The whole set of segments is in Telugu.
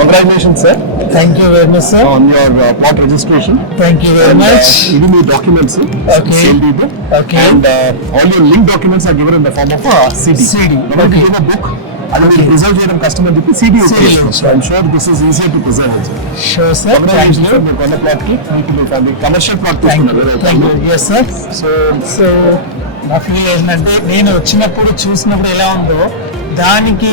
Congratulations, sir. Thank you very much, sir. On your plot registration. Thank you very much. Even your documents, Okay. same people. Okay. And all your link documents are given in the form of a CD. CD. When you give a book, and we preserve చేయడం కష్టం అని చెప్పి CD ఉంటుంది. So I'm sure this is easier to preserve also. Sure, sir. Thank Congratulations you. on your corner plot ki. మీకు మీ family commercial plot Thank you. తీసుకున్నారు. Thank you. Yes, sir. So నా ఫీల్ ఏంటంటే నేను వచ్చినప్పుడు చూసినప్పుడు ఎలా ఉందో దానికి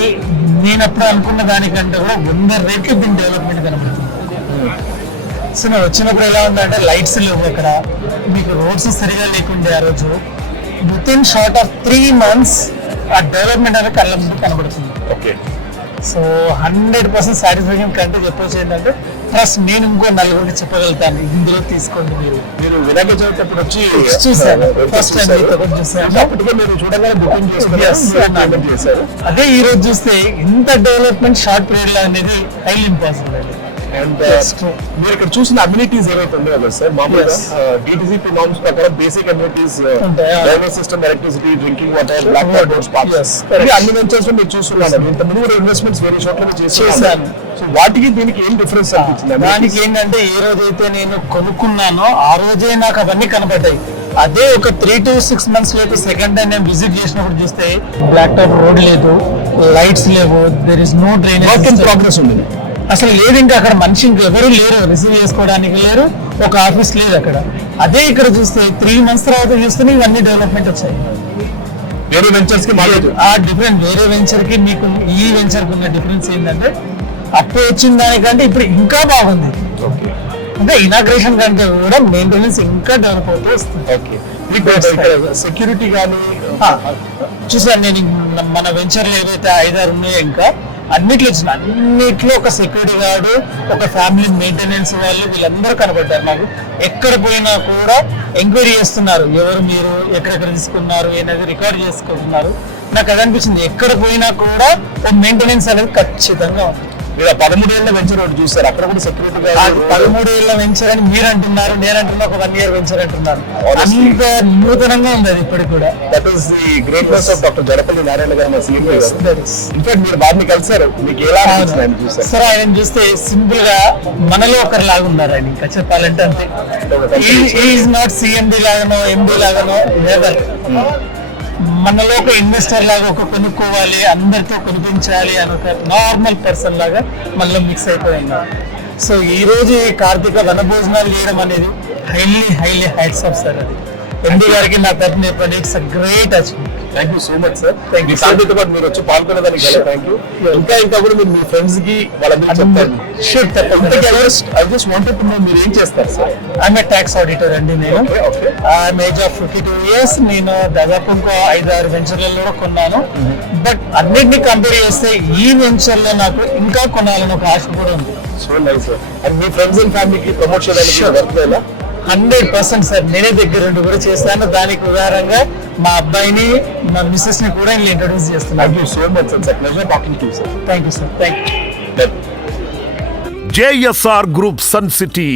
నేను అప్పుడు అనుకున్న దానికంటే కూడా 100 రెట్లు దీని డెవలప్మెంట్ కనబడుతుంది. సో నేను వచ్చినప్పుడు ఎలా ఉందంటే లైట్స్ లేవు అక్కడ, మీకు రోడ్స్ సరిగా లేకుండే ఆ రోజు. With in short of 3 months ఆ డెవలప్మెంట్ అనేది కళ్ళ ముందు కనబడుతుంది. Okay. సో 100% సాటిస్ఫాక్షన్ కంటే చెప్పొచ్చు ఏంటంటే ప్లస్ నేను ఇంకో నలుగురికి చెప్పగలుగుతాను ఇందులో తీసుకోండి మీరు వినాయక చవితి అప్పుడు వచ్చి చూసాను. ఫస్ట్ టైం మీతో కూడా చూసాను. అప్పటికే మీరు చూడగానే బుకింగ్ చేశారు. అదే ఈ రోజు చూస్తే ఇంత డెవలప్మెంట్ షార్ట్ పీరియడ్ లో అనేది హైలీ ఇంపాసిబుల్ అండి. అండ్ మీరు ఇక్కడ చూసిన అమ్యూనిటీస్ ఏవైతే ఉన్నాయో కదా సార్, మామూలుగా DTCP నార్మ్స్ ప్రకారం basic amenities drainage system, electricity, drinking water, black water, spots, అన్ని వెంచర్స్ లో మీరు చూస్తున్నారు. ఇంత ముందు కూడా ఇన్వెస్ట్మెంట్స్ వేరే చోట్ల చేశాను. సో వాటికి దీనికి ఏం డిఫరెన్స్ అనిపించింది? దానికి ఏంటంటే ఏ రోజైతే నేను కొనుక్కున్నానో ఆ రోజే నాకు అవన్నీ కనబడ్డాయి. అదే ఒక 3 to 6 months లేదు సెకండ్ టైం నేను విజిట్ చేసినప్పుడు చూస్తే బ్లాక్ టాప్ రోడ్ లేదు, లైట్స్ లేవు, there is no drainage. Work in progress ఉంది అసలు లేదు. ఇంకా అక్కడ మనిషి ఎవరు లేరు, రిసీవ్ చేసుకోవడానికి లేరు, ఒక ఆఫీస్ లేదు అక్కడ. అదే ఇక్కడ చూస్తే 3 months తర్వాత చూస్తే ఇవన్నీ డెవలప్మెంట్ వచ్చాయి. వేరే వెంచర్స్ కి ఆ డిఫరెంట్ వేరే వెంచర్ కి మీకు ఈ వెంచర్ కి ఉన్న డిఫరెన్స్ ఏంటంటే అప్పుడు వచ్చిన దానికంటే ఇప్పుడు ఇంకా బాగుంది. అంటే ఇనాగ్రేషన్ కంటే కూడా మెయింటెనెన్స్ ఇంకా డెవలప్ అవుతూ వస్తుంది. సెక్యూరిటీ కానీ చూసాను నేను మన వెంచర్లు ఏవైతే 5-6 ఉన్నాయో ఇంకా అన్నిట్లో ఒక సెక్యూరిటీ గార్డు, ఒక ఫ్యామిలీ మెయింటెనెన్స్ వాళ్ళు వీళ్ళందరూ కనబడ్డారు నాకు. ఎక్కడ పోయినా కూడా ఎంక్వైరీ చేస్తున్నారు, ఎవరు మీరు, ఎక్కడెక్కడ తీసుకున్నారు అనేది రికార్డ్ చేసుకుంటున్నారు. నాకు అది అనిపించింది, ఎక్కడ పోయినా కూడా ఒక మెయింటెనెన్స్ అనేది ఖచ్చితంగా ఉంది. మీరు 13 ఏళ్ళ వెంచర్ ఒకటి చూస్తారు, అక్కడ కూడా సెక్యూరిటీ గార్డ్. 13 ఏళ్ళ వెంచర్ అని మీరు అంటున్నారు, నేను అంటున్నా ఒక 1 year వెంచర్ అంటున్నారు. అంత నూతనంగా ఉంది అది ఇప్పటికి కూడా. That is the greatness of doctor Jadapalli Narayana గారు, మా సీఎం గారు. ఇన్ఫాక్ట్ మీరు బాగా కలిసారు, మీకు ఎలా అనిపించింది చూసారు? సార్ ఆయన చూస్తే సింపుల్ గా మనలో ఒకరు లాగా ఉన్నారు ఆయన. ఇంకా చెప్పాలంటే అంతే, ఈజ్ నాట్ CMD లాగానో MD లాగానో లేదా, మనలో ఒక ఇన్వెస్టర్ లాగా ఒక కొనుక్కోవాలి, అందరితో కొనిపించాలి అని ఒక నార్మల్ పర్సన్ లాగా మనలో మిక్స్ అయిపోయింది. సో ఈ రోజు ఈ కార్తీక వనభోజనాలు చేయడం అనేది హైలీ హైట్స్ ఆఫ్ సార్. అది MD గారికి నా తరఫున చెప్పండి, it's a great achievement. Thank you so much sir. Thank you sir. మీతో పాటు మీరు వచ్చి పాల్గొనేదానికి థ్యాంక్ యూ. ఇంకా కూడా మీరు మీ ఫ్రెండ్స్ కి వాళ్ళందరికీ చెప్తారు. షూర్ తప్పకుండా. I just wanted to know మీరు ఏం చేస్తారు sir? I'm a tax auditor అండి నేను. I'm age of 52 years. నేను దాదాపు ఇంకో 5-6 వెంచర్లలో కొన్నాను. బట్ అన్నిటిని కంపేర్ చేస్తే ఈ వెంచర్ లో నాకు ఇంకా కొనాలని ఒక ఆశ కూడా ఉంది. So nice sir. And me friends and ఫ్యామిలీకి ప్రమోట్ చేయడానికి వర్క్ లేదా? 100% సార్. నేనే దగ్గరుండి కూడా చేస్తాను. దానికి ఉదాహరణగా మా అబ్బాయిని, మా మిస్సెస్ ని కూడా నేను ఇంట్రొడ్యూస్ చేస్తున్నాను. Thank you so much sir. Pleasure talking to you sir. Thank you sir. Thank you. JSR group sun city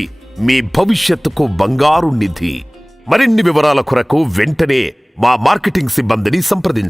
మీ భవిష్యత్తుకు బంగారు నిధి. మరిన్ని వివరాల కొరకు వెంటనే మా మార్కెటింగ్ సిబ్బందిని సంప్రదించండి.